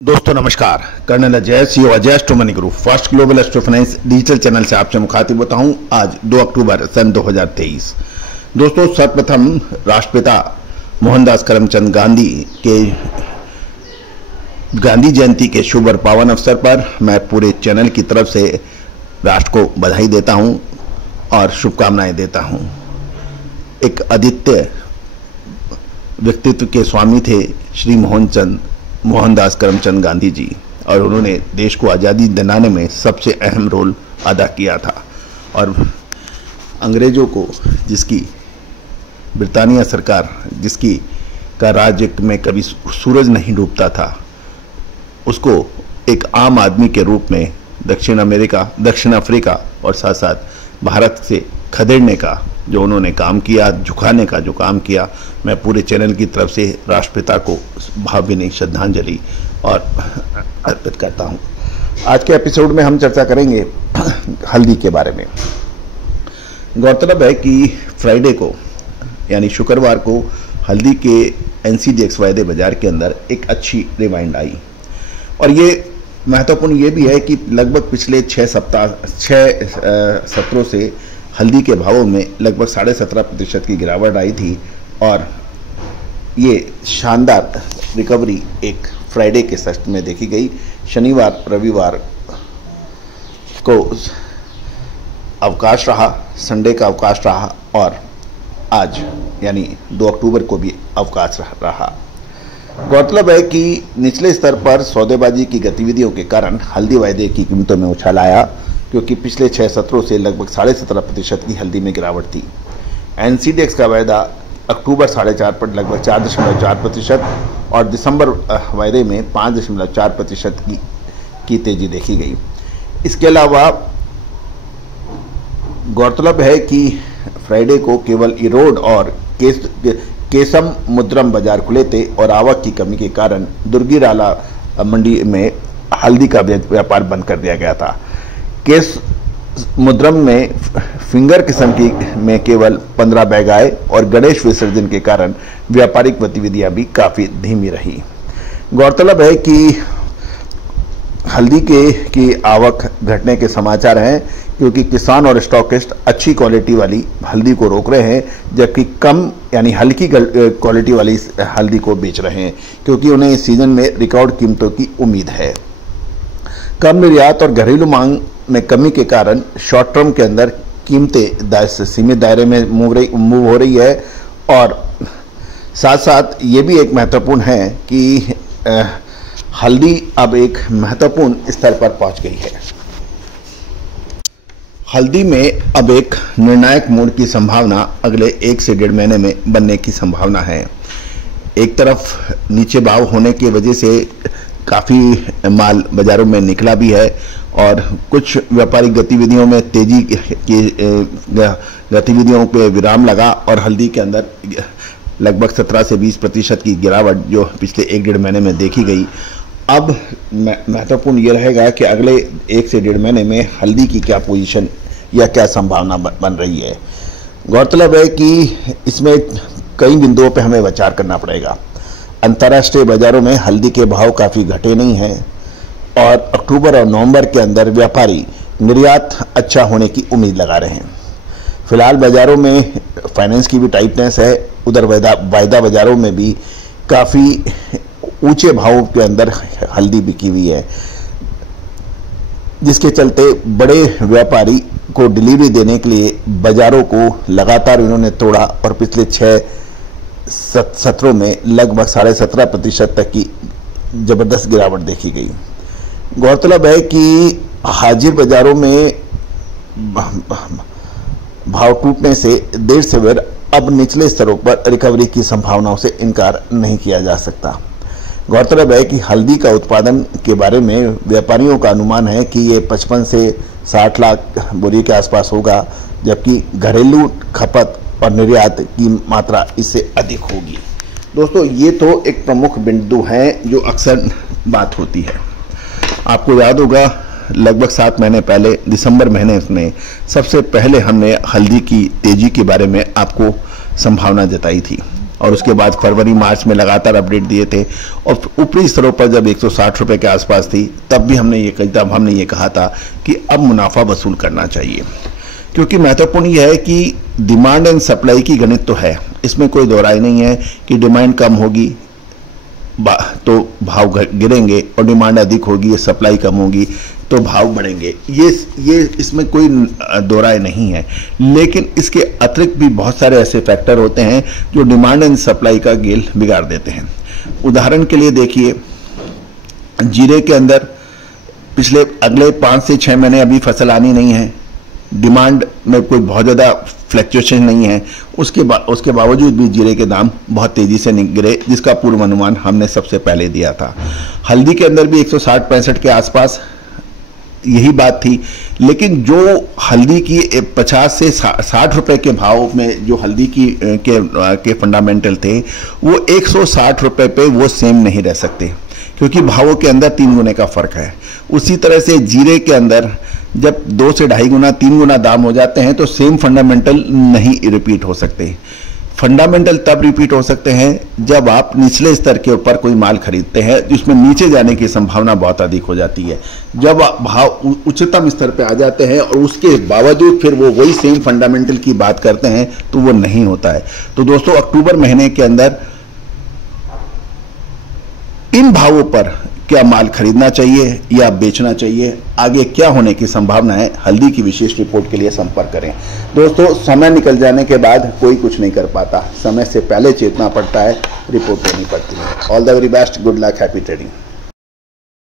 दोस्तों नमस्कार। Colonel Ajay CO Ajay astro money group first global astro finance digital channel से आपसे मुखातिब होता हूं। आज 2 अक्टूबर सन 2023। दोस्तों सर्वप्रथम राष्ट्रपिता मोहनदास करमचंद गांधी के गांधी जयंती के शुभ और पावन अवसर पर मैं पूरे चैनल की तरफ से राष्ट्र को बधाई देता हूं और शुभकामनाएं देता हूं। एक अद्वितीय व्यक्तित्व के स्वामी थे श्री मोहनदास करमचंद गांधी जी, और उन्होंने देश को आज़ादी दिलाने में सबसे अहम रोल अदा किया था। और अंग्रेज़ों को जिसकी ब्रिटानिया सरकार जिसकी का राज्य में कभी सूरज नहीं डूबता था, उसको एक आम आदमी के रूप में दक्षिण अफ्रीका और साथ साथ भारत से खदेड़ने का जो उन्होंने काम किया, झुकाने का जो काम किया, मैं पूरे चैनल की तरफ से राष्ट्रपिता को भावभीनी श्रद्धांजलि और अर्पित करता हूं। आज के एपिसोड में हम चर्चा करेंगे हल्दी के बारे में। गौरतलब है कि फ्राइडे को यानी शुक्रवार को हल्दी के NCDX वायदे बाजार के अंदर एक अच्छी रिवाइंड आई, और ये महत्वपूर्ण ये भी है कि लगभग पिछले 6 सत्रों से हल्दी के भावों में लगभग 17.5% की गिरावट आई थी, और ये शानदार रिकवरी एक फ्राइडे के सत्र में देखी गई। शनिवार रविवार को अवकाश रहा, संडे का अवकाश रहा, और आज यानी 2 अक्टूबर को भी अवकाश रहा। गौरतलब है कि निचले स्तर पर सौदेबाजी की गतिविधियों के कारण हल्दी वायदे की कीमतों में उछाल आया, क्योंकि पिछले 6 सत्रों से लगभग 17.5% की हल्दी में गिरावट थी। NCDX का वायदा अक्टूबर 4.5 पर लगभग 4.4% और दिसंबर वायदे में 5.4% की तेजी देखी गई। इसके अलावा गौरतलब है कि फ्राइडे को केवल इरोड और केसम मुद्रम बाजार खुले थे, और आवक की कमी के कारण दुर्गीराला मंडी में हल्दी का व्यापार बंद कर दिया गया था। केस मुद्रम में फिंगर किस्म की में केवल 15 बैग आए, और गणेश विसर्जन के कारण व्यापारिक गतिविधियां भी काफ़ी धीमी रही। गौरतलब है कि हल्दी की आवक घटने के समाचार हैं, क्योंकि किसान और स्टॉकिस्ट अच्छी क्वालिटी वाली हल्दी को रोक रहे हैं, जबकि कम यानी हल्की क्वालिटी वाली हल्दी को बेच रहे हैं, क्योंकि उन्हें इस सीजन में रिकॉर्ड कीमतों की उम्मीद है। कम निर्यात और घरेलू मांग में कमी के कारण शॉर्ट टर्म के अंदर कीमतें सीमित दायरे में मूव हो रही है, और साथ साथ ये भी एक महत्वपूर्ण है कि हल्दी अब एक महत्वपूर्ण स्तर पर पहुंच गई है। हल्दी में अब एक निर्णायक मोड़ की संभावना अगले 1 से 1.5 महीने में बनने की संभावना है। एक तरफ नीचे भाव होने की वजह से काफ़ी माल बाज़ारों में निकला भी है, और कुछ व्यापारिक गतिविधियों में तेजी की गतिविधियों पे विराम लगा, और हल्दी के अंदर लगभग 17 से 20% की गिरावट जो पिछले 1-1.5 महीने में देखी गई। अब महत्वपूर्ण ये रहेगा कि अगले 1 से 1.5 महीने में हल्दी की क्या पोजीशन या क्या संभावना बन रही है। गौरतलब है कि इसमें कई बिंदुओं पर हमें विचार करना पड़ेगा। अंतर्राष्ट्रीय बाजारों में हल्दी के भाव काफ़ी घटे नहीं हैं, और अक्टूबर और नवंबर के अंदर व्यापारी निर्यात अच्छा होने की उम्मीद लगा रहे हैं। फिलहाल बाजारों में फाइनेंस की भी टाइटनेस है, उधर वायदा बाजारों में भी काफ़ी ऊंचे भावों के अंदर हल्दी बिकी हुई है, जिसके चलते बड़े व्यापारी को डिलीवरी देने के लिए बाजारों को लगातार इन्होंने तोड़ा, और पिछले 6 सत्रों में लगभग 17.5% तक की जबरदस्त गिरावट देखी गई। गौरतलब है कि हाजिर बाजारों में भाव टूटने से देर से बेर अब निचले स्तरों पर रिकवरी की संभावनाओं से इनकार नहीं किया जा सकता। गौरतलब है कि हल्दी का उत्पादन के बारे में व्यापारियों का अनुमान है कि ये 55 से 60 लाख बोरी के आसपास होगा, जबकि घरेलू खपत और निर्यात की मात्रा इससे अधिक होगी। दोस्तों ये तो एक प्रमुख बिंदु हैं जो अक्सर बात होती है। आपको याद होगा लगभग 7 महीने पहले दिसंबर महीने में सबसे पहले हमने हल्दी की तेजी के बारे में आपको संभावना जताई थी। और उसके बाद फरवरी मार्च में लगातार अपडेट दिए थे, और ऊपरी स्तरों पर जब 160 रुपए के आसपास थी तब भी हमने ये कहा था कि अब मुनाफा वसूल करना चाहिए, क्योंकि महत्वपूर्ण यह है कि डिमांड एंड सप्लाई की गणित तो है, इसमें कोई दो राय नहीं है कि डिमांड कम होगी तो भाव गिरेंगे और डिमांड अधिक होगी, सप्लाई कम होगी तो भाव बढ़ेंगे, ये इसमें कोई दो राय नहीं है। लेकिन इसके अतिरिक्त भी बहुत सारे ऐसे फैक्टर होते हैं जो डिमांड एंड सप्लाई का गेल बिगाड़ देते हैं। उदाहरण के लिए देखिए, जीरे के अंदर पिछले अगले 5 से 6 महीने अभी फसल आनी नहीं है, डिमांड में कोई बहुत ज़्यादा फ्लक्चुएशन नहीं है, उसके बावजूद भी जीरे के दाम बहुत तेज़ी से गिरे, जिसका पूर्व अनुमान हमने सबसे पहले दिया था। हल्दी के अंदर भी 160-65 के आसपास यही बात थी, लेकिन जो हल्दी की 50 से 60 रुपए के भाव में जो हल्दी के फंडामेंटल थे, वो 160 रुपए पे वो सेम नहीं रह सकते, क्योंकि भावों के अंदर 3 गुने का फर्क है। उसी तरह से जीरे के अंदर जब 2 से 2.5 गुना 3 गुना दाम हो जाते हैं तो सेम फंडामेंटल नहीं रिपीट हो सकते। फंडामेंटल तब रिपीट हो सकते हैं जब आप निचले स्तर के ऊपर कोई माल खरीदते हैं जिसमें नीचे जाने की संभावना बहुत अधिक हो जाती है। जब भाव उच्चतम स्तर पे आ जाते हैं और उसके बावजूद फिर वो वही सेम फंडामेंटल की बात करते हैं तो वो नहीं होता है। तो दोस्तों, अक्टूबर महीने के अंदर इन भावों पर क्या माल खरीदना चाहिए या बेचना चाहिए, आगे क्या होने की संभावना है, हल्दी की विशेष रिपोर्ट के लिए संपर्क करें। दोस्तों, समय निकल जाने के बाद कोई कुछ नहीं कर पाता, समय से पहले चेतना पड़ता है, रिपोर्ट देनी पड़ती है। All the very best, good luck, happy trading.